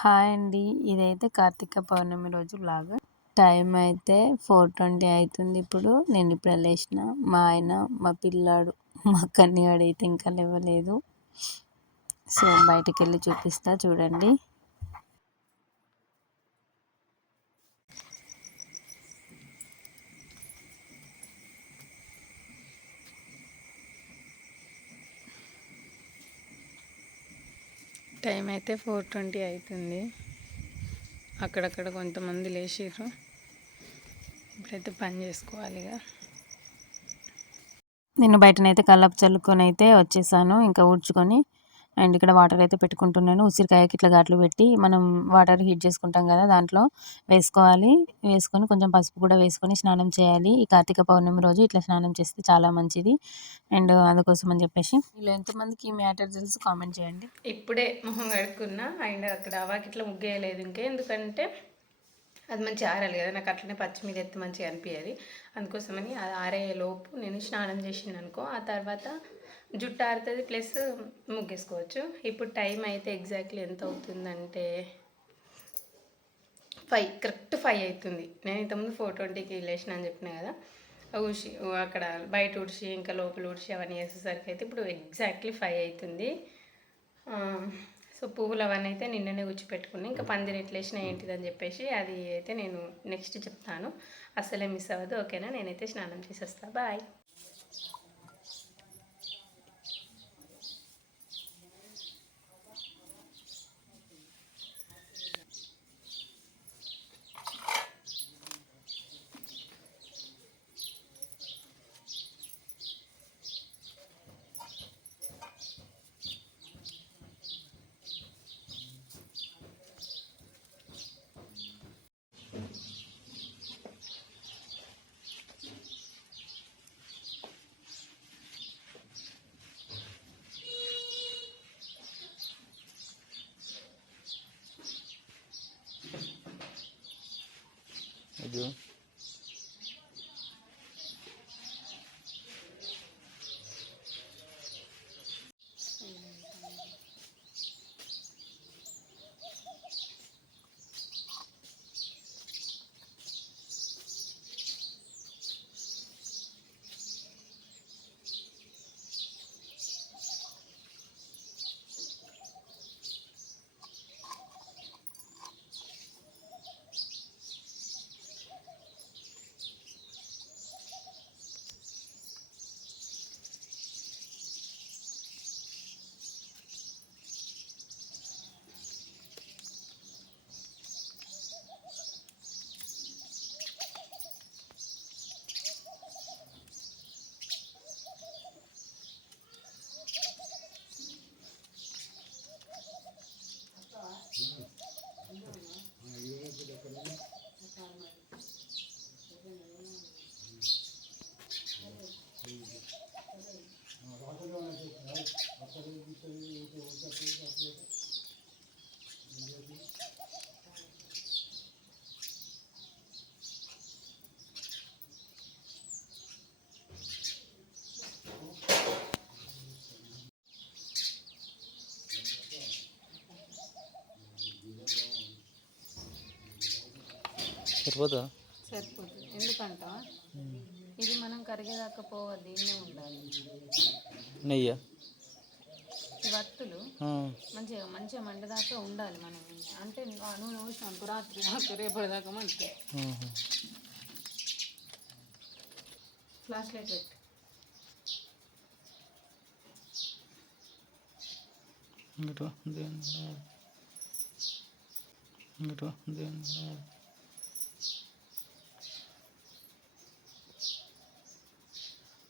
Hi అండి. ఇదైతే కార్తీక పౌర్ణమి రోజు వ్లాగ్. టైం అయితే 4:20 అవుతుంది. నేను ఇప్పుడు లేచిన. మా ఆయన, మా పిల్లాడు, మా కన్నిగాడు అయితే ఇంకా లేవలేదు. సో బయటికి వెళ్ళి చూపిస్తా, చూడండి. టైం అయితే 4:20 అవుతుంది. అక్కడక్కడ కొంతమంది లేచిర్రు. ఇప్పుడైతే పని చేసుకోవాలిగా. నేను బయటనైతే కల్లాపు చల్లుకొని అయితే వచ్చేసాను, ఇంకా ఊడ్చుకొని. అండ్ ఇక్కడ వాటర్ అయితే పెట్టుకుంటున్నాను. ఉసిరికాయకి ఇట్లా ఘాట్లు పెట్టి మనం వాటర్ హీట్ చేసుకుంటాం కదా, దాంట్లో వేసుకొని కొంచెం పసుపు కూడా వేసుకొని స్నానం చేయాలి. ఈ కార్తీక పౌర్ణమి రోజు ఇట్లా స్నానం చేస్తే చాలా మంచిది. అండ్ అందుకోసం అని చెప్పేసి ఇలా ఎంతమందికి ఈ మ్యాటర్ తెలుసు కామెంట్ చేయండి. ఇప్పుడే మొహం కడుక్కున్నా. అండ్ అక్కడ వాకిట్లో ముగ్గేయలేదు ఇంకా, ఎందుకంటే అది మంచిగా ఆరాలి కదా. నాకు అట్లనే పచ్చి మీద ఎత్తి మంచిగా అనిపించేది. అందుకోసమని అది ఆరేలోపు నేను స్నానం చేసింది అనుకో, ఆ తర్వాత జుట్టు ఆరుతుంది, ప్లస్ ముగ్గేసుకోవచ్చు. ఇప్పుడు టైం అయితే ఎగ్జాక్ట్లీ ఎంత అవుతుందంటే 5, కరెక్ట్ 5 అవుతుంది. నేను ఇంతకుముందు 4:20కి లేచిన అని చెప్పినా కదా. ఊడ్చి అక్కడ బయట ఊడ్చి ఇంకా లోపల ఊడ్చి అవన్నీ వేసేసరికి అయితే ఇప్పుడు ఎగ్జాక్ట్లీ 5 అవుతుంది. సో పువ్వులు అవన్నీ అయితే నిన్ననే పెట్టుకుని, ఇంకా పందిరి ఎట్లా వేసినా ఏంటిదని చెప్పేసి అది అయితే నేను నెక్స్ట్ చెప్తాను. అస్సలే మిస్ అవ్వదు, ఓకేనా? నేనైతే స్నానం చేసేస్తా. బాయ్. ఇది సరిపోతుందా? సరిపోతుంది. ఎందుకంట ఇది మనం కరిగేదాకా పోవద్దు, దీన్నే ఉండాలి. నెయ్యి వత్తులు మంచిగా మంచిగా మండదాకా ఉండాలి. మనం అంటే నూనె పోసినాం రాత్రి దాకా రేపటిదాకా మంచిగా. ఫ్లాష్ లైట్ పెట్టు.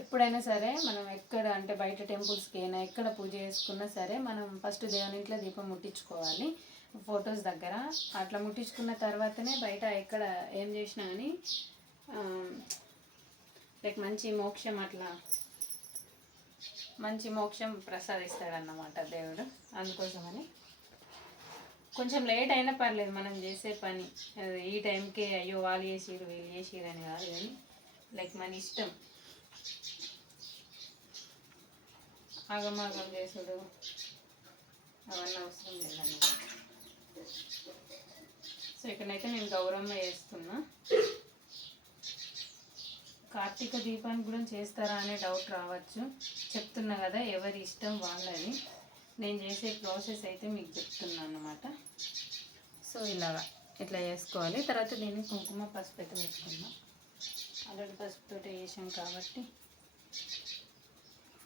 ఎప్పుడైనా సరే మనం ఎక్కడ అంటే బయట టెంపుల్స్కి అయినా ఎక్కడ పూజ చేసుకున్నా సరే మనం ఫస్ట్ దేవుని ఇంట్లో దీపం ముట్టించుకోవాలి, ఫొటోస్ దగ్గర. అట్లా ముట్టించుకున్న తర్వాతనే బయట ఎక్కడ ఏం చేసినా కానీ లైక్ మంచి మోక్షం, అట్లా మంచి మోక్షం ప్రసాదిస్తాడన్నమాట దేవుడు. అందుకోసమని కొంచెం లేట్ అయినా పర్లేదు, మనం చేసే పని ఈ టైంకే అయ్యో వాళ్ళు చేసిరు వీళ్ళు చేసిరు అని కాదు, కానీ లైక్ మన ఇష్టం. ఆగమాగం చేసుడు అవన్నీ అవసరం లేదన్నమాట. సో ఇక్కడైతే నేను గౌరమ్మ వేస్తున్నా. కార్తీక దీపాన్ని కూడా చేస్తారా అనే డౌట్ రావచ్చు. చెప్తున్నా కదా, ఎవరి ఇష్టం వాళ్ళది. నేను చేసే ప్రాసెస్ అయితే మీకు చెప్తున్నాను అన్నమాట. సో ఇట్లా చేసుకోవాలి. తర్వాత దీన్ని కుంకుమ పసుపు అయితే పెట్టుకుందాం. ఆల్రెడీ పసుపుతో వేసాం కాబట్టి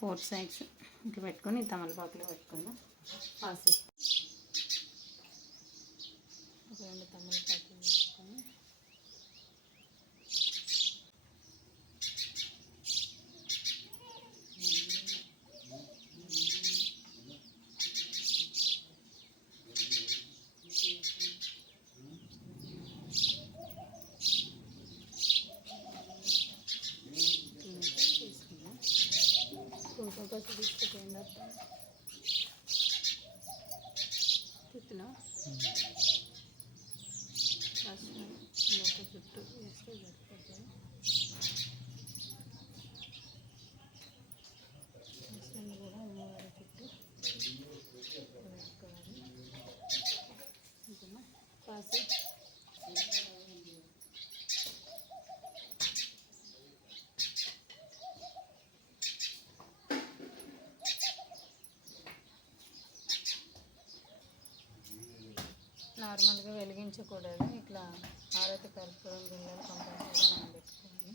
4 సైడ్స్ ఇట్లా పెట్టుకొని తమలపాకులో పెట్టుకుందాం. పాసి ఒక 2 తమలపాకులు పెట్టుకొని ఫోకస్ తీసుకుపోయింది చుట్టూ చుట్టూ వేస్తే సరిపోతుంది. కూడా అమ్మవారి చుట్టూ పెట్టుకోవాలి. కాసి నార్మల్గా వెలిగించకూడదు. ఇట్లా హారతి కర్పూరం బిళ్ళలు కంపల్సరీ మనం పెట్టుకోవాలి.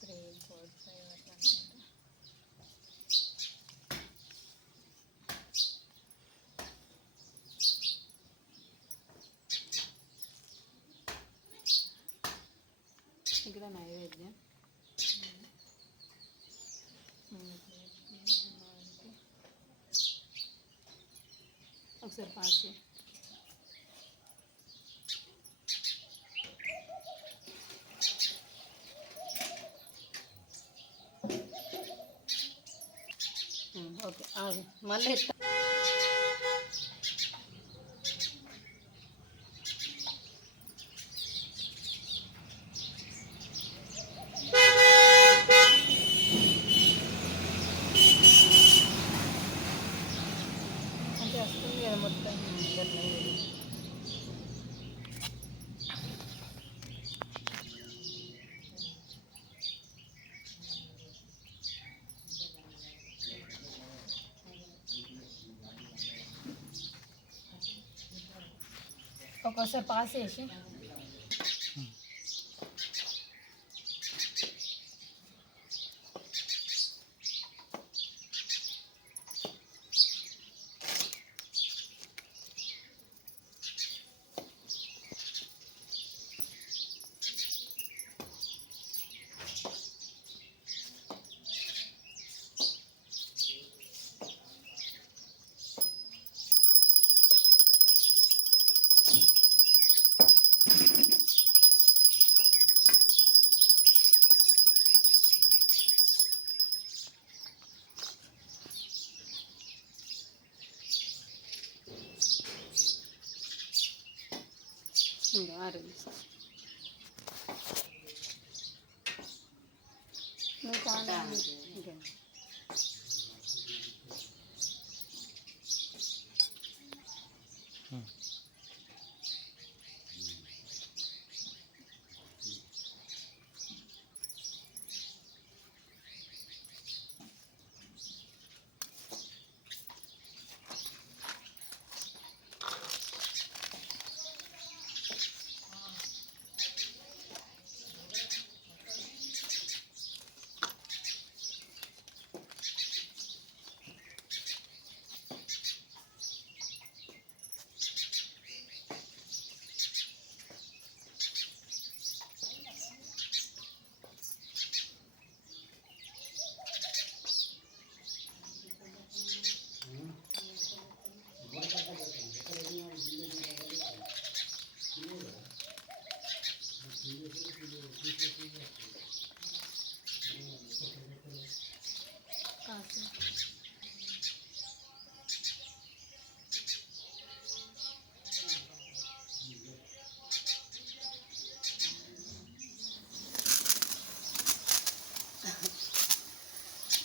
3, 4, 5 అట్లా అనమాట. ఇక్కడ నైవేద్యం ఒకసారి పాసి ఓకే. మళ్ళీ అంటే వస్తుంది కదా మొత్తం. ఒక్కోసారి పాస్ చేసి ఇంకా ఆరింది. నువ్వు కాదా ఇంకా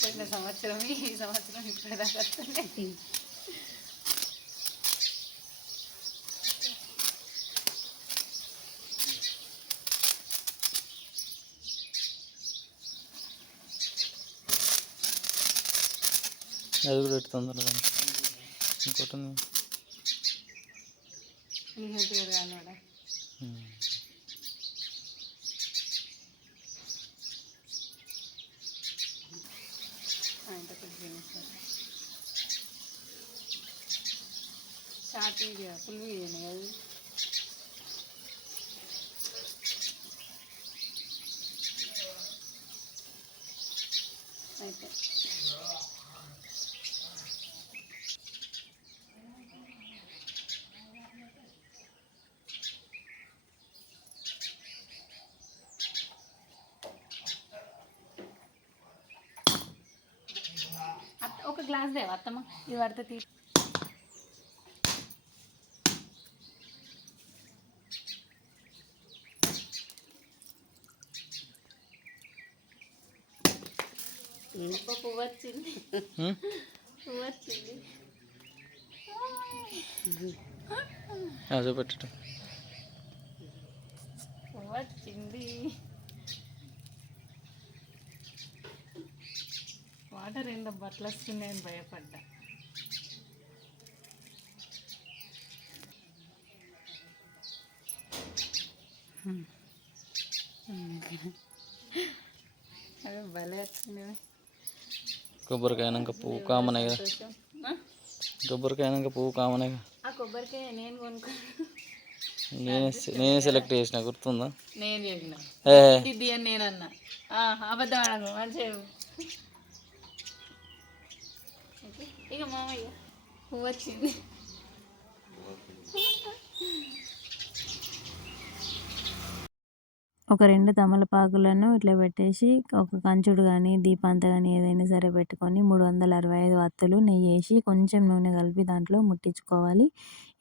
పోయిన సంవత్సరం ఈ సంవత్సరం ఇప్పటిదాకా వస్తున్నాయి. అది కూడా పెట్టి తొందరగా ఇంకోటి ఉంది. షార్ట్ వీడియో ఫుల్ వీడియోనే కదా అయితే ఒక గ్లాస్ దేవా అత్తమ్మ ఇది పడితే తీ పువ్వు వచ్చింది పువ్వు వచ్చింది చూపెట్టడం పువ్వు వచ్చింది వాటర్ ఏందో బట్టలు వస్తున్నాయని భయపడ్డా అదే భలే వచ్చింది కొబ్బరికాయనాక పువ్వు కామనే కదా కొబ్బరికాయనాక పువ్వు కామనే కదా ఆ కొబ్బరికాయ నేను కొనుక్కున్నా నేనే సెలెక్ట్ చేసిన గుర్తుందా నేను చెప్పిన ఇది అని నేను అన్నా అబద్ధం అడగను మంచిగా ఇక మామయ్య పువ్వు వచ్చింది ఒక 2 తమలపాకులను ఇట్లా పెట్టేసి ఒక కంచుడు కానీ దీపాంత కానీ ఏదైనా సరే పెట్టుకొని 365 వత్తులు నెయ్యి వేసి కొంచెం నూనె కలిపి దాంట్లో ముట్టించుకోవాలి.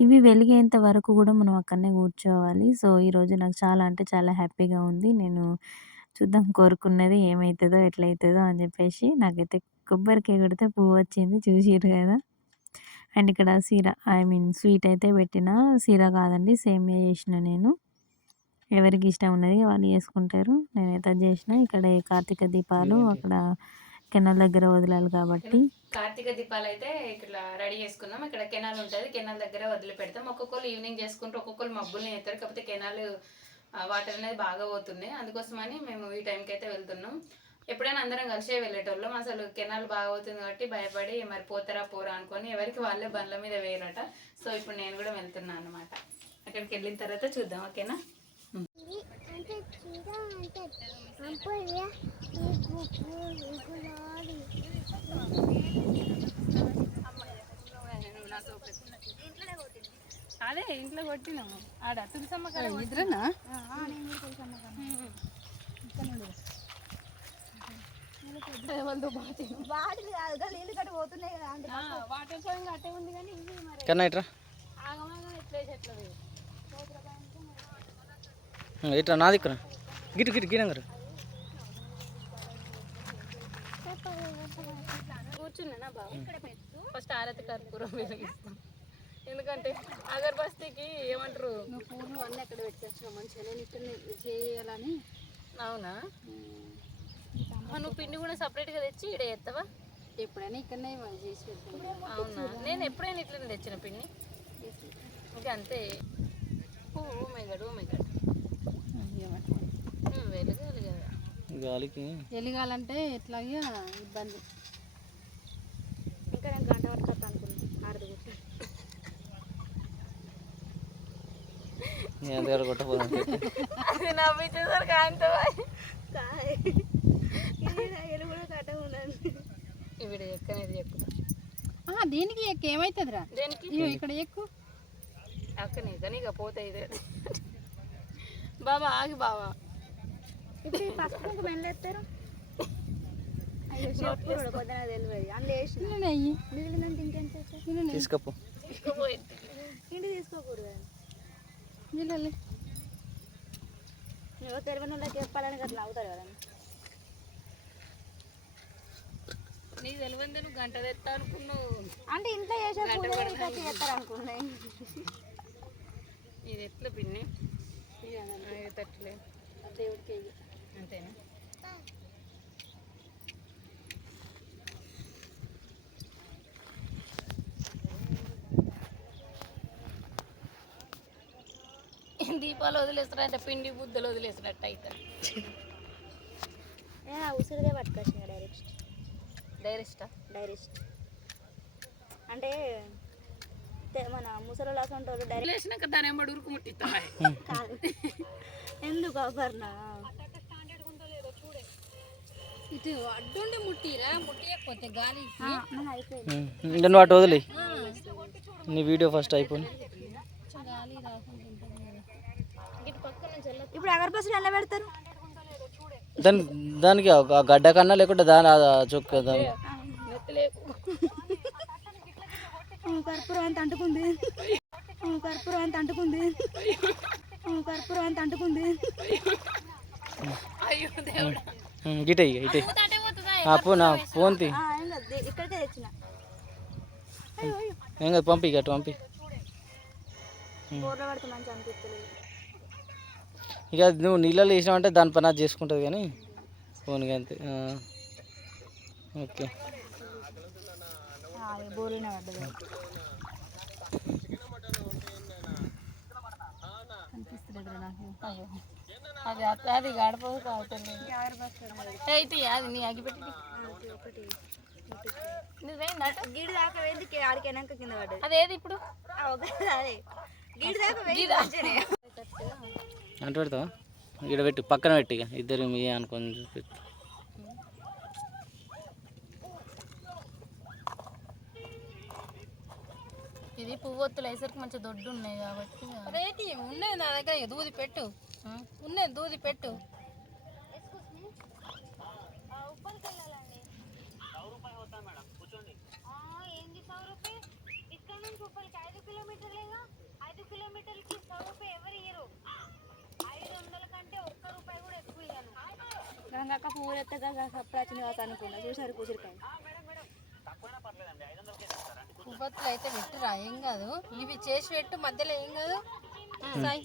ఇవి వెలిగేంత వరకు కూడా మనం అక్కడనే కూర్చోవాలి. సో ఈరోజు నాకు చాలా అంటే చాలా హ్యాపీగా ఉంది. నేను చూద్దాం కోరుకున్నది ఏమవుతుందో ఎట్లయితుందో అని చెప్పేసి నాకైతే కొబ్బరికాయ కొడితే పువ్వు వచ్చింది చూసిర్రు కదా. అండ్ ఇక్కడ స్వీట్ అయితే పెట్టిన సీర కాదండి సేమియా చేసిన నేను. ఎవరికి ఇష్టం ఉన్నది వాళ్ళు చేసుకుంటారు. నేనైతే అది చేసిన. ఇక్కడ కార్తీక దీపాలు అక్కడ కెనాల్ దగ్గర వదలాలి కాబట్టి కార్తీక దీపాలు అయితే ఇట్లా రెడీ చేసుకున్నాం. ఇక్కడ కెనాల్ ఉంటుంది, కెనాల్ దగ్గర వదిలి పెడతాం. ఒక్కొక్కరు ఈవినింగ్ చేసుకుంటూ ఒక్కొక్కరు మబ్బుల్ని ఎత్తారు. కాకపోతే కెనాల్ వాటర్ అనేది బాగా పోతుంది, అందుకోసమని మేము ఈ టైంకి అయితే వెళ్తున్నాం. ఎప్పుడైనా అందరం కలిసే వెళ్ళేటోళ్ళం. అసలు కెనాల్ బాగా అవుతుంది కాబట్టి భయపడి మరి పోతారా పోరా అనుకొని ఎవరికి వాళ్ళే బండ్ల మీద వేయరట. సో ఇప్పుడు నేను కూడా వెళ్తున్నాను అనమాట. అక్కడికి వెళ్ళిన తర్వాత చూద్దాం, ఓకేనా. అదే ఇంట్లో కొట్టినాము ఆడ తులసమ్మ ఇద్దరనా వాటర్ పోయింగ్ అట్టే ఉంది కానీ ఇట్లా నాది ఇక్కడ గిట్ గిట్ గిరంగరు కూర్చున్నా బాబు. ఫస్ట్ ఆరతి కర్పూరం వెలిగిస్తాం, ఎందుకంటే అగరబస్తీకి ఏమంటారు నువ్వు పూలు అన్నీ ఎక్కడ పెట్టుకొచ్చినావు మంచిగా. నేను ఇక్కడ చేయాలని. అవునా, నువ్వు పిండి కూడా సపరేట్గా తెచ్చి ఇక్కడ చేస్తావా? ఎప్పుడైనా ఇక్కడనే చేసి పెడతాను. అవునా, నేను ఎప్పుడైనా ఇట్లనే తెచ్చిన పిండి ఇంకా అంతే. Oh my god, oh my god, వెలగాలి కదా. గాలికి వెలగాలంటే ఎట్లాగా ఇబ్బంది. ఇంకా నేను గంట పట్టుకొస్తా అనుకున్నాను ఆడది కొట్టపోదాం నవ్వించేసరికి అంత ఇప్పుడు ఎక్కనేది ఎక్కుతా. దీనికి ఎక్కు ఏమవుతుందిరా? దేనికి ఇక్కడ ఎక్కువ అక్కనే కానీ ఇక పోతే ఇదే. బాబా ఆగి బాబా, ఇప్పుడు పసుపు మెల్లేస్తారు. తీసుకపో ఇంటి తీసుకోకూడదు. తెలియని వాళ్ళకి చెప్పాలని అట్లా అవుతారు కదా. నీకు తెలియదు, నువ్వు గంట తెస్తా అనుకున్నావు అంటే ఇంట్లో చేస్తారు అనుకున్నాయి. ఇది ఎట్లా పిన్ని తట్టలే దేవుడికి అంతేనా? దీపాలు వదిలేస్తారంటే పిండి బుద్ధలు వదిలేసినట్టు అవుతుంది. ఉసిరిదే పట్టుకొచ్చిన డైరెక్ట్ అంటే మన ముసలి లాసంటోళ్ళు డైరెక్ట్ వేసినాక దాని ఏమో ఉరుకు ముట్టిస్తా. కాదు ఎందుకు అపర్ణ ఇటు అడ్డుండి ముట్టిరా, ముట్టియకపోతే గాలి అయిపోయింది. ఇంకా నువ్వు అటు వదిలే, నీ వీడియో ఫస్ట్ అయిపోయింది. గాలి రాకుండా ఇటు పక్క నుంచి ఇప్పుడు అగరబత్తులు ఎలా పెడతారు? దానికి ఆ గడ్డ కన్నా లేకుంటే దాని చొక్క కర్పూరం అంత అంటుకుంది. అయ్యో దేవుడా, గిట ఇటే పో, నా ఫోన్ తీ, ఇక్కడికే తెచ్చిన. ఏం కాదు పంపి, అటు పంపి. బోర్లో పడితే మంచి అనిపిస్తుంది. ఇక నువ్వు నీళ్ళలో వేసినావంటే దాని పని అది చేసుకుంటుంది కానీ ఫోన్కి అంతే. ఓకే, బోర్లోనే పడ్డది. అది అది గడపదు కావుతుంది. అయితే అది నీ అగిపెట్టి గీడి దాకా వెళ్ళి ఆడికైనాక కింద పడ్డది. అదేది ఇప్పుడు అదే గీడి దాకా వెళ్ళి అంటే పెడతావా? ఇక్కడ పెట్టి పక్కన పెట్టి ఇక ఇద్దరు మీ అనుకొని పెట్టు. ఇది పువ్వొత్తులు వేసరికి మంచి దొడ్డు ఉన్నాయి కాబట్టి రేటి ఉన్నది నా దగ్గర. ఇక దూది పెట్టు, ఉన్నది దూది పెట్టు. గంగక్క పువ్వులు ఎత్తగా సప్రాచిన కాదు అనుకున్నా. చూసారు కూసిరికాయ పువ్వొత్తులు అయితే పెట్టురా, ఏం కాదు. ఇవి చేసి పెట్టు మధ్యలో, ఏం కాదు. సాయి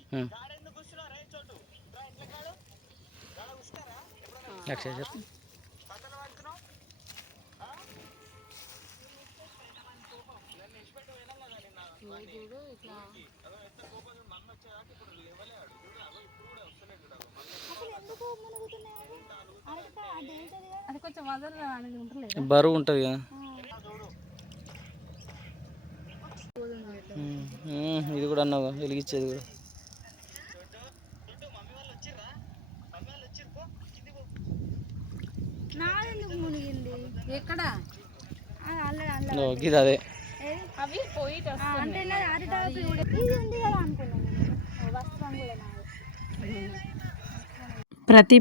ఇట్లా అది కొంచెం వదలరా అనేది ఉంటుంది, బరువు ఉంటుంది కదా. ఇది కూడా అన్నావు వెలిగించేది కూడా. నాదెందుకు మునిగింది? ఎక్కడ ఇది అదే అవి పోయి అంటే ఇది ఉంది కదా అనుకున్నాను. వస్త్రం కూడా నాది. ప్రతి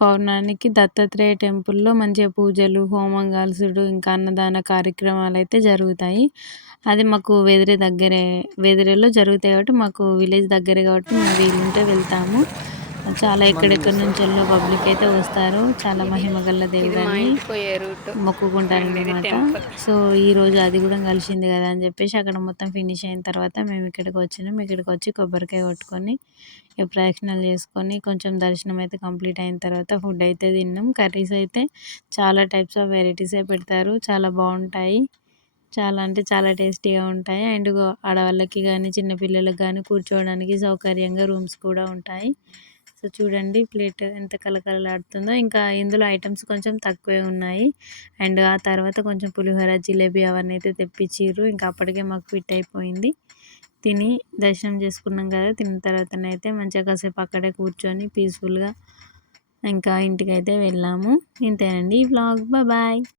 పౌర్ణానికి దత్తాత్రేయ టెంపుల్లో మంచిగా పూజలు, హోమగాల్సుడు, ఇంకా అన్నదాన కార్యక్రమాలు అయితే జరుగుతాయి. అది మాకు వెదిరేలో జరుగుతాయి కాబట్టి, మాకు విలేజ్ దగ్గరే కాబట్టి మేము వీలుంటే వెళ్తాము. చాలా ఎక్కడెక్కడి నుంచెల్లో పబ్లిక్ అయితే వస్తారు. చాలా మహిమగల్ల దేవుడని మొక్కుకుంటారు అన్నమాట. సో ఈరోజు అది కూడా కలిసింది కదా అని చెప్పేసి అక్కడ మొత్తం ఫినిష్ అయిన తర్వాత మేము ఇక్కడికి వచ్చినాం. ఇక్కడికి వచ్చి కొబ్బరికాయ కొట్టుకొని ప్రదక్షిణలు చేసుకొని కొంచెం దర్శనం అయితే కంప్లీట్ అయిన తర్వాత ఫుడ్ అయితే తిన్నాం. కర్రీస్ అయితే చాలా టైప్స్ ఆఫ్ వెరైటీసే పెడతారు, చాలా బాగుంటాయి. చాలా అంటే చాలా టేస్టీగా ఉంటాయి. అండ్ ఆడవాళ్ళకి కానీ చిన్నపిల్లలకి కానీ కూర్చోవడానికి సౌకర్యంగా రూమ్స్ కూడా ఉంటాయి. సో చూడండి ప్లేట్ ఎంత కలకలలాడుతుందో. ఇంకా ఇందులో ఐటమ్స్ కొంచెం తక్కువే ఉన్నాయి. అండ్ ఆ తర్వాత కొంచెం పులిహోర, జిలేబీ అవన్నీ అయితే తెప్పించారు. ఇంకా అప్పటికే మాకు ఫిట్ అయిపోయింది. తిని దర్శనం చేసుకున్నాం కదా, తిన్న తర్వాతనైతే మంచిగా కాసేపు అక్కడే కూర్చొని పీస్ఫుల్గా ఇంకా ఇంటికైతే వెళ్ళాము. ఇంతేనండి ఈ వ్లాగ్. బాయ్.